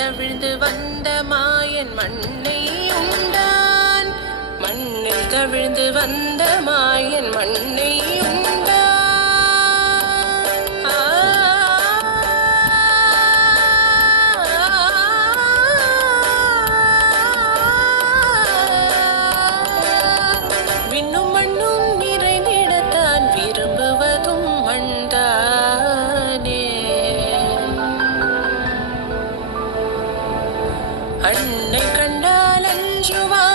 தவிழ்ந்து வந்த மாயன் மண்ணை உண்டான். மண்ணில் தவிழ்ந்து வந்த மாயன் மண்ணை உண்டான். விண்ணும் மண்ணும் நிறைந்திடத்தான் விரும்புவதும் மண்தானே. அன்னை கண்டால் அஞ்சுவான்,